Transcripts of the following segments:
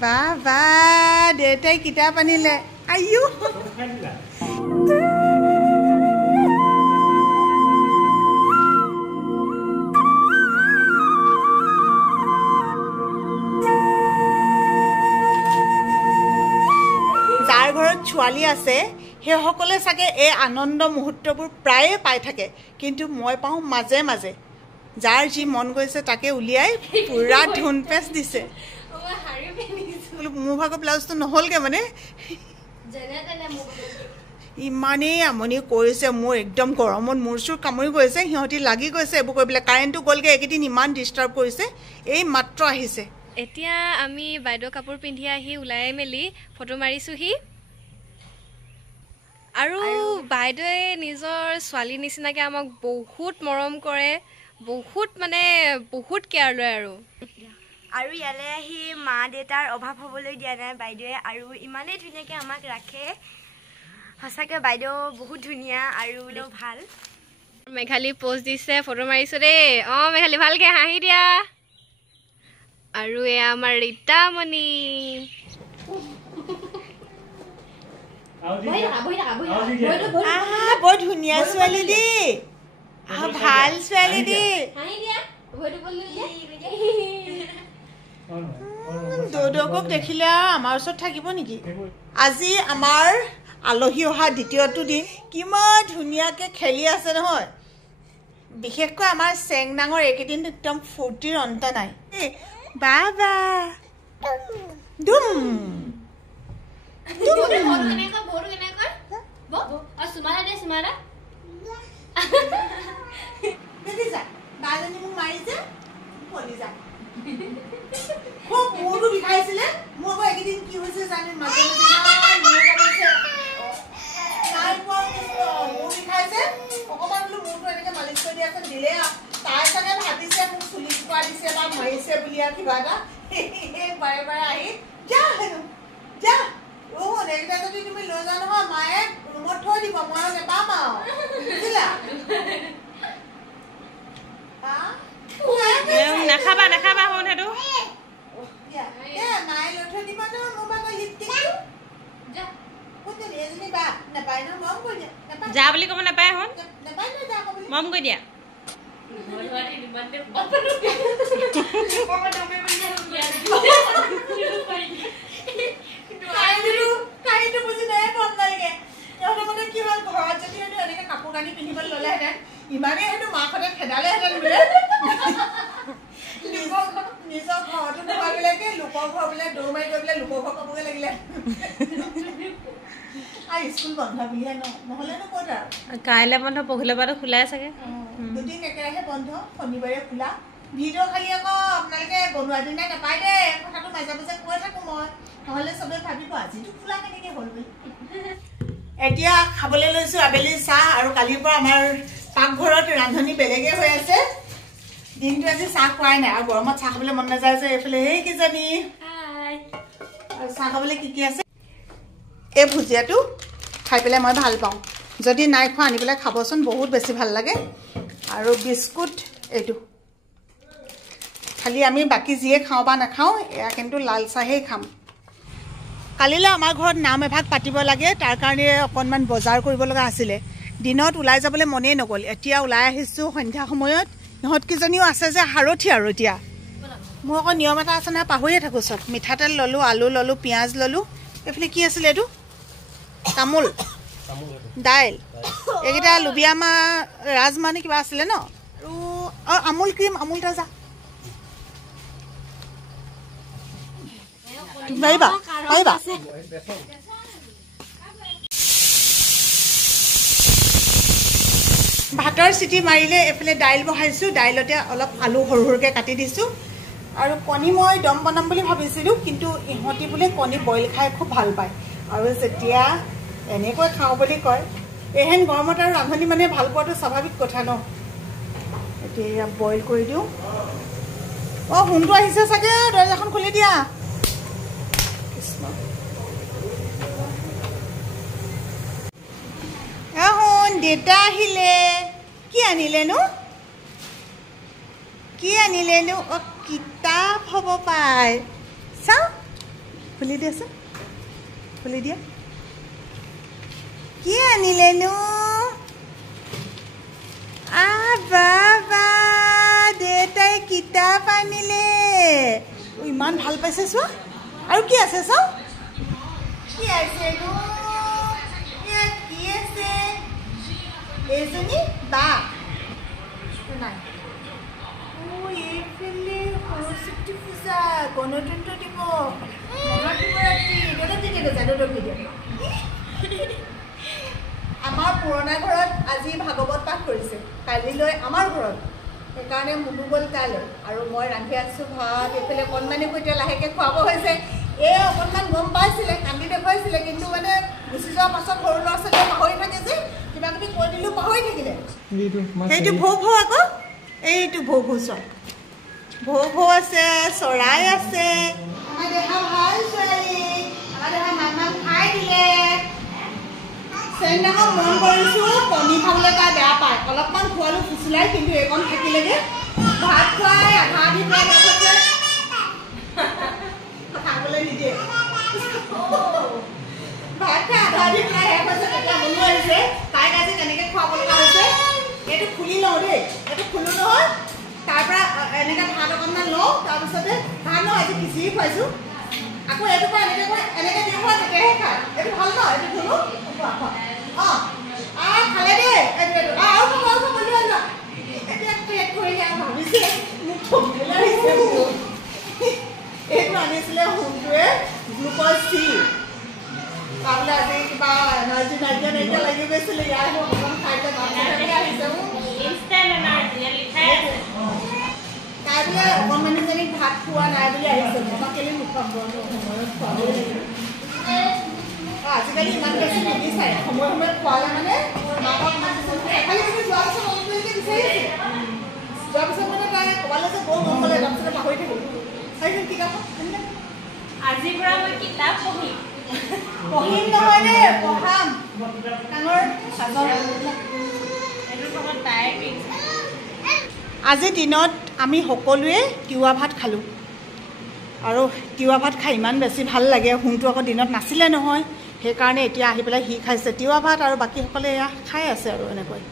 বাহ বা দেউতাই কিতাপ আনিলে আইও যাৰ ঘৰত ছোৱালী আছে সেইসকলে চাগে এই আনন্দ মুহূৰ্তবোৰ প্ৰায়ে পাই থাকে কিন্তু মই পাওঁ মাজে মাজে যাৰ যি মন গৈছে তাকে উলিয়াই পুৰা ধুন পেচ দিছে মোৰ ভাগৰ ব্লাউজটো নহ'লগৈ মানে ইমানেই আমনি কৰিছে মোৰ একদম গৰমত মূৰ চুৰ কামুৰি গৈছে সিহঁতি লাগি গৈছে এইবোৰ কৰি পেলাই কাৰেণ্টটো গ'লগৈ এইকেইদিন ইমান ডিষ্টাৰ্ব কৰিছে এই মাত্ৰ আহিছে এতিয়া আমি বাইদেউ কাপোৰ পিন্ধি আহি ওলাই মেলি ফটো মাৰিছোহি আৰু বাইদেৱে নিজৰ ছোৱালী নিচিনাকৈ আমাক বহুত মৰম কৰে বহুত মানে বহুত কেয়াৰ লয় আৰু ইয়ালৈ আহি মা দেউতাৰ অভাৱ হ'বলৈ দিয়া নাই বাইদেৱে আৰু ইমানেই ধুনীয়াকৈ আমাক ৰাখে সঁচাকৈ বাইদেউ বহুত ধুনীয়া আৰু ভাল মেঘালী পোষ্ট দিছে ফটো মাৰিছোঁ দেই অঁ মেঘালী ভালকৈ হাঁহি দিয়া আৰু এয়া আমাৰ ৰীতামণি বৰ ধুনীয়া ছোৱালী দেই ভাল ছোৱালী দেই দৌদকক দেখিলে আৰু আমাৰ ওচৰত থাকিব নেকি আজি আমাৰ আলহী অহা দ্বিতীয়টো দিন কিমান ধুনীয়াকৈ খেলি আছে নহয় বিশেষকৈ আমাৰ চেংনাঙৰ এইকেইদিন একদম ফূৰ্তিৰ অন্ত নাই বা বা দুম বাজনী মোক মাৰিছে খুব মূৰটো বিষাইছিলে মোৰ আকৌ এইকেইদিন কি হৈছে জানি মাজে মোৰ বিষাইছে অকণমান বোলো মূৰটো এনেকৈ মালিচ কৰি দিয়াচোন দিলে তাই চাগে ভাবিছে মোক চুলি চুপা দিছে বা মাৰিছে বুলি আৰু কিবা এটা বাৰে বাৰে আহি যা হেনো যা এইকেইটা যদি তুমি লৈ যোৱা নহয় মায়ে ৰুমত থৈ দিব মই আৰু নেপাম আৰু বুজিলা নাখাবা নাখাবা শুন সেইটো মায়ে লৈ থৈ দিব নহয় মোৰ ভাগৰ লিপষ্টিকটো নাপায় নহয় মৰম কৰি দিয়া যা বুলি ক'ব নাপায় শুন নাপায় নহয় যা ক'ব মৰম কৰি দিয়া কাহিনীটো বুজি নাই কম নালাগে সিহঁতে মানে কি হ'ল ঘৰত যদি সেইটো এনেকৈ কাপোৰ কানি পিন্ধিবলৈ ল'লেহেঁতেন ইমানেই সেইটো মাকহঁতে খেদালেহেঁতেন বোলে নিজৰ ঘৰতো নোপাবিলাকে লোকৰ ঘৰ বোলে দৌৰ মাৰি গৈ বোলে লোকৰ ঘৰ পাবগৈ লাগিলে আৰু স্কুল বন্ধ বুলিহে নহ'লেনো ক'ত আৰু কাইলৈ বন্ধ পৰহিলৈ পৰাটো খোলাই চাগে দুদিন একেৰাহে বন্ধ শনিবাৰে খোলা ভিডিঅ' খালি আকৌ আপোনালোকে বনোৱা দিনাই নাপায় দেই কথাটো মাজে মাজে কৈ থাকোঁ মই নহ'লে চবেই ভাবিব আজিতো খোলা কেনেকৈ হ'ল বুলি এতিয়া খাবলৈ লৈছোঁ আবেলি চাহ আৰু কালিৰ পৰা আমাৰ পাকঘৰত ৰান্ধনি বেলেগে হৈ আছে দিনটো আজি চাহ খোৱাই নাই আৰু গৰমত চাহ খাবলৈ মন নাযায় যে এইফালে সেই কিজানি আৰু চাহ খাবলৈ কি কি আছে এই ভুজিয়াটো খাই পেলাই মই ভাল পাওঁ যদি নাই খোৱা আনি পেলাই খাবচোন বহুত বেছি ভাল লাগে আৰু বিস্কুট এইটো খালি আমি বাকী যিয়ে খাওঁ বা নাখাওঁ এয়া কিন্তু লাল চাহেই খাম কালিলৈ আমাৰ ঘৰত নাম এভাগ পাতিব লাগে তাৰ কাৰণে অকণমান বজাৰ কৰিব লগা আছিলে দিনত ওলাই যাবলৈ মনেই নগ'ল এতিয়া ওলাই আহিছোঁ সন্ধ্যা সময়ত ইহঁতকেইজনীও আছে যে হাৰথি আৰু এতিয়া মোৰ আকৌ নিয়ম এটা আছে নহয় পাহৰিয়ে থাকোঁ চব মিঠাতেল ল'লোঁ আলু ল'লোঁ পিঁয়াজ ল'লোঁ এইফালে কি আছিলে এইটো তামোল দাইল এইকেইটা লুবিয়া মাহ ৰাজমাহ নে কিবা আছিলে ন আৰু আমুল ক্ৰীম আমুল তাজা পাৰিবা পাৰিবা ভাতৰ চিটি মাৰিলে এইফালে দাইল বহাইছোঁ দাইলতে অলপ আলু সৰু সৰুকৈ কাটি দিছোঁ আৰু কণী মই দম বনাম বুলি ভাবিছিলোঁ কিন্তু ইহঁতি বোলে কণী বইল খাই খুব ভাল পায় আৰু যেতিয়া এনেকৈ খাওঁ বুলি কয় এইহেন গৰমত আৰু ৰান্ধনি মানে ভাল পোৱাটো স্বাভাৱিক কথা ন এতিয়া বইল কৰি দিওঁ অঁ সোণটো আহিছে চাগে দৰ্জাখন খুলি দিয়া শুন দেউতা আহিলে কি আনিলেনো অঁ কিতাপ হ'ব পাই চাওঁ খুলি দিয়াচোন খুলি দিয়া কি আনিলেনো বাবা দেউতাই কিতাপ আনিলে ইমান ভাল পাইছে চোৱা আৰু কি আছে চাওঁ কি আছে কি আছে এজনী বা নাই এইফালে সৰস্বতী পূজা গণতন্ত্ৰ দিৱস আমাৰ পুৰণা ঘৰত আজি ভাগৱত পাঠ কৰিছে কালিলৈ আমাৰ ঘৰত সেইকাৰণে মুনু গ'ল তালৈ আৰু মই ৰান্ধি আছোঁ ভাত এইফালে অকণমানিকো এতিয়া লাহেকৈ খুৱাব হৈছে এই অকণমান গম পাইছিলে কান্দি দেখুৱাইছিলে কিন্তু মানে গুচি যোৱাৰ পাছত সৰু ল'ৰা ছোৱালীয়ে পাহৰি থাকে যে কিবা কিবি কৈ দিলোঁ পাহৰি থাকিলে সেইটো ভৌ ভৌ আকৌ এইটো ভৌ ভৌ চৰাই ভৌ ভৌ আছে চৰাই আছে আমাৰ দেহা ভাল ছোৱালী আমাৰ দেহা মামাক খাই দিলে সেইদিনাখন মন কৰিছোঁ কণী খাবলৈ তাই বেয়া পায় অলপমান খোৱালোঁ ফুচুলাই কিন্তু এইকণ থাকিলেগৈ ভাত খুৱাই আধা আধি খুৱাই পাছতে খাবলৈ নিদিয়ে ভাত খাই আধা আধি খুৱাই শেষ হৈছে তেতিয়া মনো আহিছে তাইক আজি কেনেকৈ খুৱাব লগা হৈছে এইটো খুলি লওঁ দেই এইটো খোলোঁ নহয় তাৰপৰা এনেকৈ ভাত অকণমান লওঁ তাৰপিছতে ভাত লওঁ আজি খিচিৰি খুৱাইছোঁ আকৌ এইটো পৰা এনেকৈ দিওঁ খোৱা তেতিয়াহে খায় এইটো ভাল ন এইটো খোলোঁ অঁ খালে দেই আৰু এতিয়া পেট কৰিলে ভাবিছে মোক থবলৈ আহিছে এইটো আনিছিলে সোণটোৱে গ্লুক'জ চি তাৰবোলে আজি কিবা এনাৰ্জি নাইকিয়া লাগি গৈছিলে ইয়াৰ অকণমান খাইছে আহিছে তাই বোলে অকণমানিজনীক ভাত খোৱা নাই বুলি আহিছে মই কেলৈ মুখত সময়ত খোৱাবই লাগিব আজিকালি ইমান বেছি নিবিচাৰে সময় সময়ত খোৱালে মানে মাকক এফালে তুমি যোৱাৰ পিছত অলপ দেৰিকৈ বিচাৰিছে যোৱাৰ পিছত মানে তাই ক'বালৈ যে বৰ মন গ'লে তাৰপিছতে পাহৰি থাকিব চাৰিজন কিতাপ আজিৰ পৰা মই কিতাপ পঢ়িম নহয় দেই পঢ়াম ডাঙৰ আজিৰ দিনত আমি সকলোৱে তিৱা ভাত খালোঁ আৰু তিৱা ভাত খাই ইমান বেছি ভাল লাগে সোণটো আকৌ দিনত নাছিলে নহয় সেইকাৰণে এতিয়া আহি পেলাই সি খাইছে তিৱা ভাত আৰু বাকীসকলে এয়া খাই আছে আৰু এনেকৈ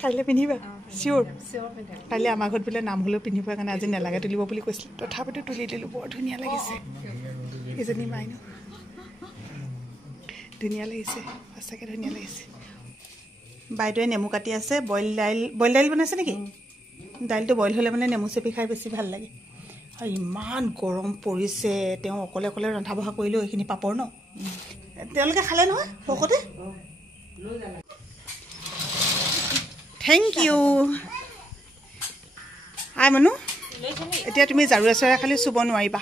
কাইলৈ পিন্ধিবা চিয়'ৰ কাইলৈ আমাৰ ঘৰত বোলে নাম হ'লেও পিন্ধিবৰ কাৰণে আজি নেলাগে তুলিব বুলি কৈছিলে তথাপিতো তুলি দিলোঁ বৰ ধুনীয়া লাগিছে এইজনী মাইনো ধুনীয়া লাগিছে সঁচাকৈ ধুনীয়া লাগিছে বাইদেৱে নেমু কাটি আছে বইল দাইল বনাইছে নেকি দাইলটো বইল হ'লে মানে নেমু চেপি খাই বেছি ভাল লাগে আৰু ইমান গৰম পৰিছে তেওঁ অকলে অকলে ৰন্ধা বঢ়া কৰিলেও এইখিনি পাপৰ ন তেওঁলোকে খালে নহয় ভকতে থেংক ইউ আই মানুহ এতিয়া তুমি জাৰুৱা চৰা খালি চুব নোৱাৰিবা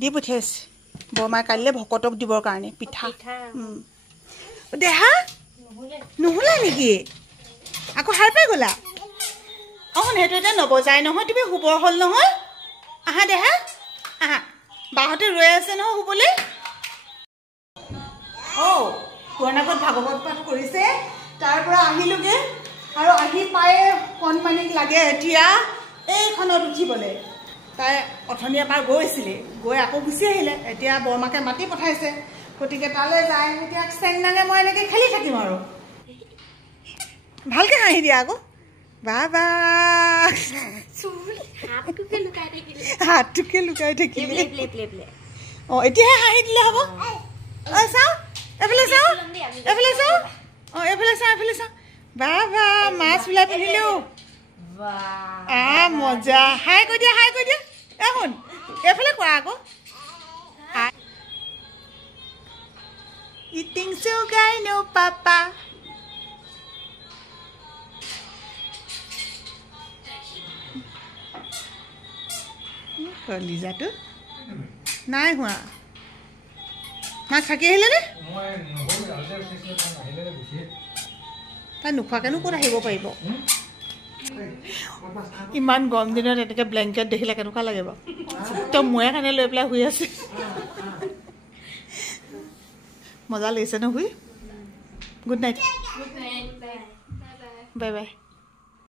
দি পঠিয়াইছে বৰমাই কাইলৈ ভকতক দিবৰ কাৰণে পিঠা দেহা নুশুলা নেকি আকৌ সাৰ পাই গ'লা অঁ সেইটো এতিয়া নবজাই নহয় তুমি শুবৰ হ'ল নহয় আহা দেহা আহা বাহঁতে ৰৈ আছে নহয় শুবলৈ অঁ পুৰণা ঘৰত ভাগৱত পাঠ কৰিছে তাৰ পৰা আহিলোগৈ আৰু আহি পায়ে কণমানিক লাগে এতিয়া এইখনত উঠিবলৈ তাই অথনি এবাৰ গৈছিলে গৈ আকৌ গুচি আহিলে এতিয়া বৰমাকে মাতি পঠাইছে গতিকে তালৈ যায় এতিয়া চেংনাঙে মই এনেকৈ খেলি থাকিম আৰু ভালকৈ হাঁহি দিয়া আকৌ বাবা হাতটোকে লুকাই থাকিলে অঁ এতিয়াহে হাঁহি দিলে হ'ব অঁ চাওঁ এইফালে চাওঁ এইফালে চাওঁ অঁ এইফালে চাওঁ এইফালে চাওঁ বাবা মাছ ওলাই পিন্ধিলেও মজা হাই কৈ দিয়া এ শুন এইফালে কোৱা আকৌ ইটিং চুগাই নো পাপা লিজাটো নাই হোৱা মাক থাকি আহিলে নে তাই নোখোৱাকেনো ক'ত আহিব পাৰিব ইমান গৰম দিনত এনেকৈ ব্লেংকেট দেখিলে কেনেকুৱা লাগে বাৰু তই ময়ে কাৰণে লৈ পেলাই শুই আছে মজা লাগিছে ন শুই গুড নাইট বাই বাই